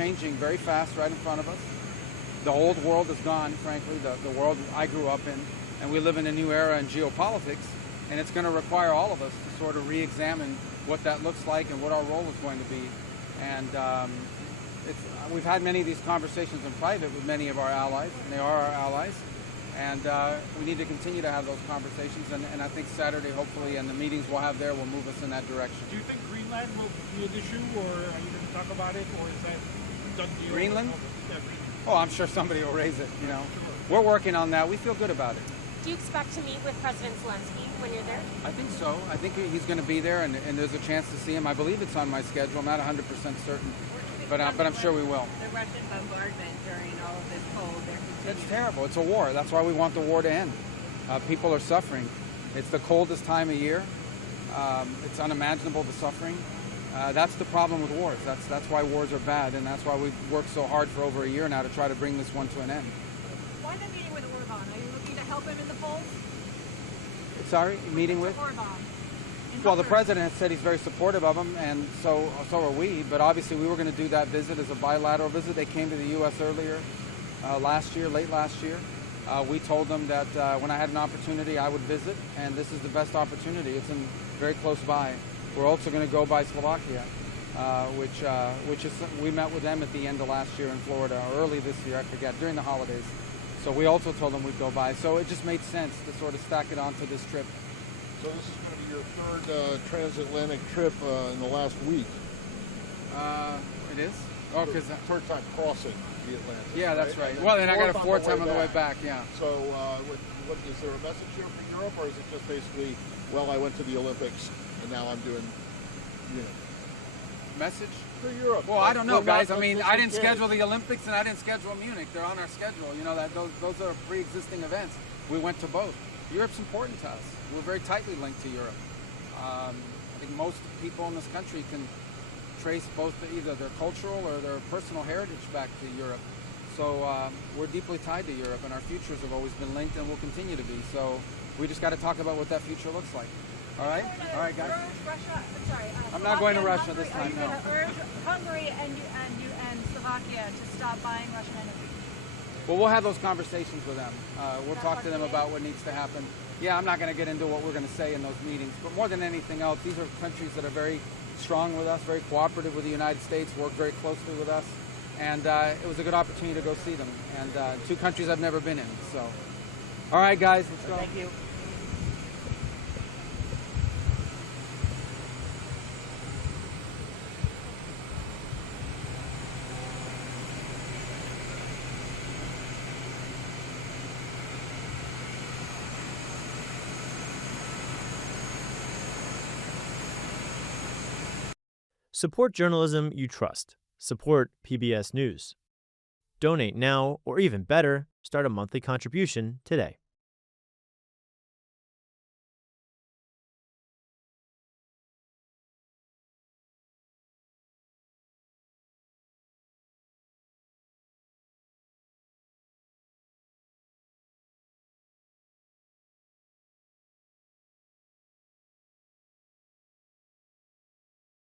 changing very fast right in front of us. The old world is gone, frankly, the world I grew up in, and we live in a new era in geopolitics, and it's going to require all of us to sort of re-examine what that looks like and what our role is going to be. And we've had many of these conversations in private with many of our allies, and they are our allies, and we need to continue to have those conversations, and I think Saturday, hopefully, and the meetings we'll have there will move us in that direction. Do you think Greenland will be an issue, or are you going to talk about it, or is that done deal? Greenland? Yeah, Greenland. Oh, I'm sure somebody will raise it, you know. We're working on that. We feel good about it. Do you expect to meet with President Zelensky when you're there? I think so. I think he's going to be there, and there's a chance to see him. I believe it's on my schedule. I'm not 100% certain, but I'm sure we will. The Russian bombardment during all of this cold, It's terrible. It's a war. That's why we want the war to end. People are suffering. It's the coldest time of year. It's unimaginable, the suffering. That's the problem with wars. That's why wars are bad, and that's why we've worked so hard for over a year now to try to bring this one to an end. Why the meeting with Orban? Are you looking to help him in the polls? Sorry, meeting with? Orban. Well, the president has said he's very supportive of him, and so are we. But obviously, we were going to do that visit as a bilateral visit. They came to the U.S. earlier late last year. We told them that when I had an opportunity, I would visit, and this is the best opportunity. It's very close by. We're also going to go by Slovakia, which is we met with them at the end of last year in Florida, or early this year, I forget, during the holidays. So we also told them we'd go by. So it just made sense to sort of stack it onto this trip. So this is going to be your third transatlantic trip in the last week. It is? Oh, because third time crossing the Atlantic. Yeah, that's right. Well, then I got a fourth time on the way back. Yeah. So, what is there a message here for Europe, or is it just basically, well, I went to the Olympics and now I'm doing, Message for Europe? Well, I don't know, Well, guys. I mean, I didn't schedule the Olympics and I didn't schedule Munich. They're on our schedule. You know that those are pre-existing events. We went to both. Europe's important to us. We're very tightly linked to Europe. I think most people in this country can trace both either their cultural or their personal heritage back to Europe. So we're deeply tied to Europe, and our futures have always been linked and will continue to be. So we just got to talk about what that future looks like. All right? All right, guys. I'm not going to Russia this time, no. Are you going to urge Hungary and Slovakia to stop buying Russian energy? Well, we'll have those conversations with them. We'll talk to them about what needs to happen. Yeah, I'm not going to get into what we're going to say in those meetings, but more than anything else, these are countries that are very strong with us, very cooperative with the United States, work very closely with us, and it was a good opportunity to go see them. And two countries I've never been in. So, all right, guys, let's go. Thank you. Support journalism you trust. Support PBS News. Donate now, or even better, start a monthly contribution today.